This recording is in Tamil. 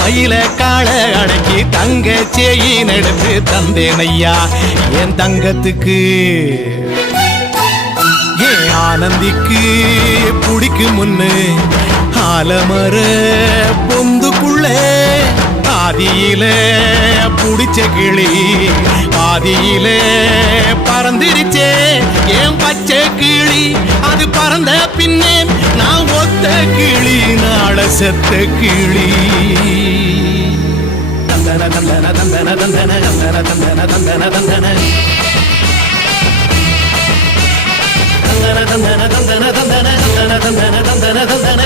மயில கால அடக்கி தங்க செயின் எடுத்து தந்தேன் ஐயா என் தங்கத்துக்கு ஏன் ஆனந்திக்கு பிடிக்கும் முன்னு ஆலமர பொந்துக்குள்ள ஆதியில புடிச்ச கிளி ஆதியில பறந்துருச்சே ஏன் பச்சை கிளி அது பறந்த பின்னே நான் ஒத்த கிளி நாள செத்த கிளி தந்தன தந்தன தந்தன தந்தன தந்தன தந்தன தந்தன தந்தன தந்தன தந்தன தந்தன தந்தன தந்தன தந்தன தந்தன